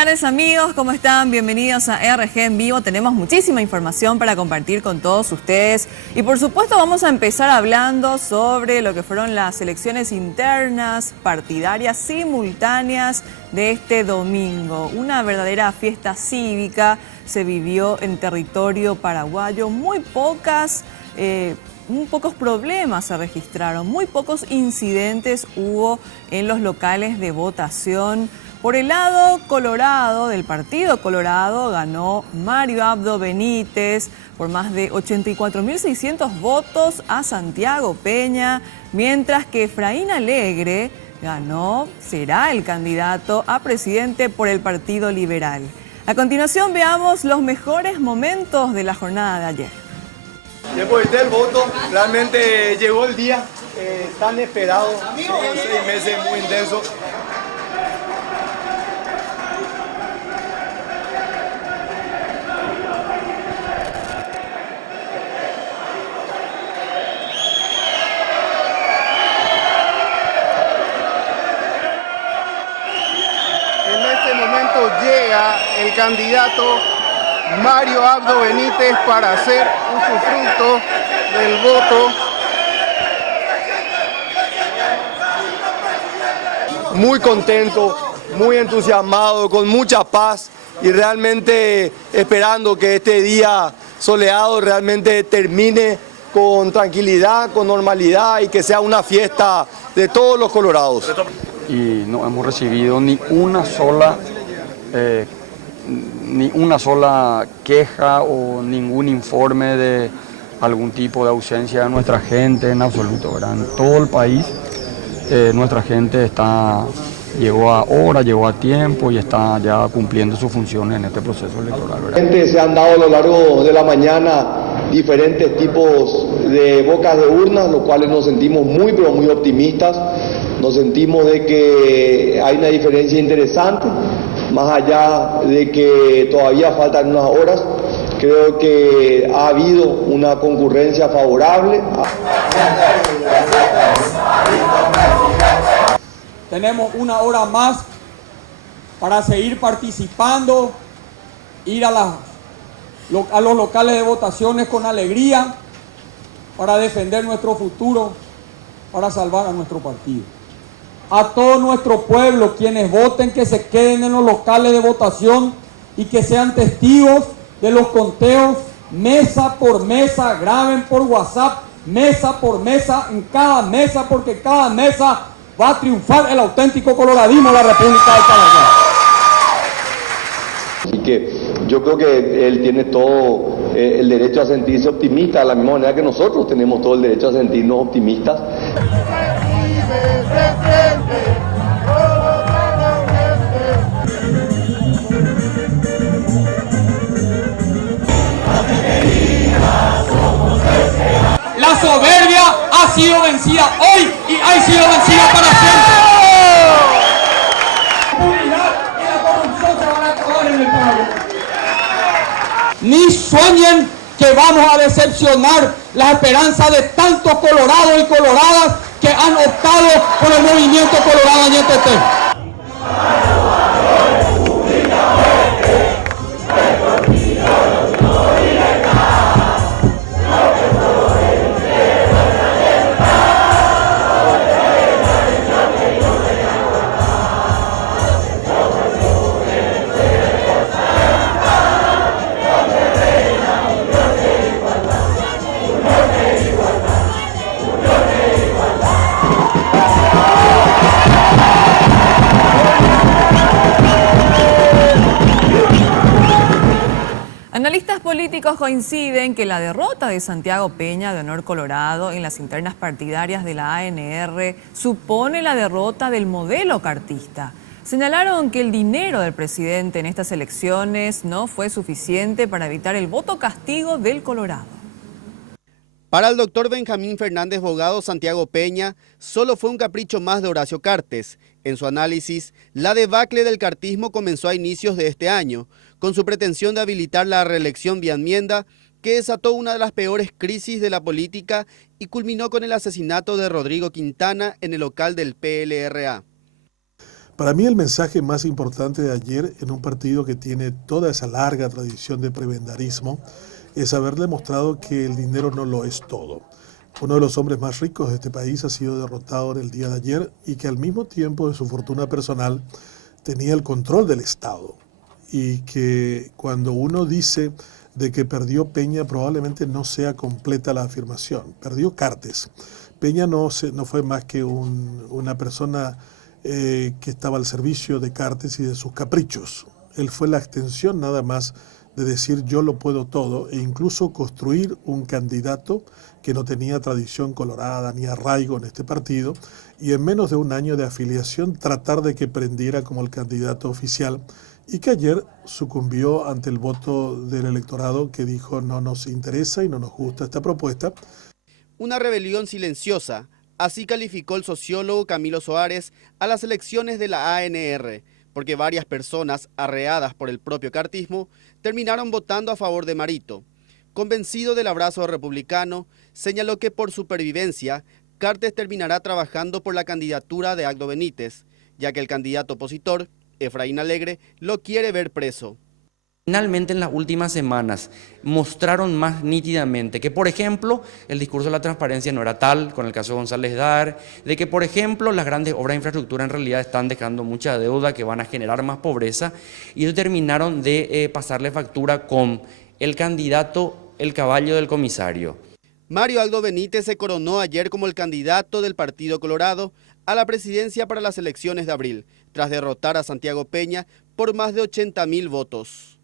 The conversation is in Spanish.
tardes amigos, ¿cómo están? Bienvenidos a RG en vivo. Tenemos muchísima información para compartir con todos ustedes y por supuesto vamos a empezar hablando sobre lo que fueron las elecciones internas, partidarias, simultáneas de este domingo. Una verdadera fiesta cívica se vivió en territorio paraguayo. Muy pocos problemas se registraron, muy pocos incidentes hubo en los locales de votación. Por el lado colorado, del Partido Colorado, ganó Mario Abdo Benítez por más de 84.600 votos a Santiago Peña, mientras que Efraín Alegre será el candidato a presidente por el Partido Liberal. A continuación veamos los mejores momentos de la jornada de ayer. Después del voto, realmente llegó el día tan esperado, 6 meses muy intensos. Llega el candidato Mario Abdo Benítez para hacer usufructo del voto. Muy contento, muy entusiasmado, con mucha paz y realmente esperando que este día soleado realmente termine con tranquilidad, con normalidad y que sea una fiesta de todos los colorados. Y no hemos recibido ni una sola queja o ningún informe de algún tipo de ausencia de nuestra gente en absoluto, ¿verdad? En todo el país nuestra gente llegó a hora, llegó a tiempo y está ya cumpliendo sus funciones en este proceso electoral, ¿verdad? Se han dado a lo largo de la mañana diferentes tipos de bocas de urnas, los cuales nos sentimos muy pero muy optimistas. Nos sentimos de que hay una diferencia interesante, más allá de que todavía faltan unas horas. Creo que ha habido una concurrencia favorable. Tenemos una hora más para seguir participando, ir a los locales de votaciones con alegría, para defender nuestro futuro, para salvar a nuestro partido. A todo nuestro pueblo, quienes voten, que se queden en los locales de votación y que sean testigos de los conteos mesa por mesa, graben por WhatsApp, mesa por mesa, en cada mesa, porque cada mesa va a triunfar el auténtico coloradismo de la República del Paraguay. Así que yo creo que él tiene todo el derecho a sentirse optimista, de la misma manera que nosotros tenemos todo el derecho a sentirnos optimistas. La soberbia ha sido vencida hoy y ha sido vencida para siempre. La impunidad y la corrupción se van a acabar en el Paraguay. Ni sueñen que vamos a decepcionar la esperanza de tantos colorados y coloradas que han optado por el movimiento colorado en este. Analistas políticos coinciden que la derrota de Santiago Peña de Honor Colorado en las internas partidarias de la ANR supone la derrota del modelo cartista. Señalaron que el dinero del presidente en estas elecciones no fue suficiente para evitar el voto castigo del Colorado. Para el doctor Benjamín Fernández Bogado, Santiago Peña solo fue un capricho más de Horacio Cartes. En su análisis, la debacle del cartismo comenzó a inicios de este año, con su pretensión de habilitar la reelección vía enmienda, que desató una de las peores crisis de la política y culminó con el asesinato de Rodrigo Quintana en el local del PLRA. Para mí el mensaje más importante de ayer en un partido que tiene toda esa larga tradición de prebendarismo es haber demostrado que el dinero no lo es todo. Uno de los hombres más ricos de este país ha sido derrotado en el día de ayer y que al mismo tiempo de su fortuna personal tenía el control del Estado. Y que cuando uno dice de que perdió Peña, probablemente no sea completa la afirmación. Perdió Cartes. Peña no fue más que una persona que estaba al servicio de Cartes y de sus caprichos. Él fue la extensión nada más de decir yo lo puedo todo e incluso construir un candidato que no tenía tradición colorada ni arraigo en este partido y en menos de un año de afiliación tratar de que prendiera como el candidato oficial y que ayer sucumbió ante el voto del electorado que dijo no nos interesa y no nos gusta esta propuesta. Una rebelión silenciosa, así calificó el sociólogo Camilo Soares a las elecciones de la ANR, porque varias personas, arreadas por el propio cartismo, terminaron votando a favor de Marito. Convencido del abrazo republicano, señaló que por supervivencia, Cartes terminará trabajando por la candidatura de Agdo Benítez, ya que el candidato opositor, Efraín Alegre, lo quiere ver preso. Finalmente, en las últimas semanas mostraron más nítidamente que, por ejemplo, el discurso de la transparencia no era tal, con el caso de González Dar, de que, por ejemplo, las grandes obras de infraestructura en realidad están dejando mucha deuda que van a generar más pobreza, y ellos terminaron de pasarle factura con el candidato, el caballo del comisario. Mario Agdo Benítez se coronó ayer como el candidato del Partido Colorado a la presidencia para las elecciones de abril, tras derrotar a Santiago Peña por más de 80.000 votos.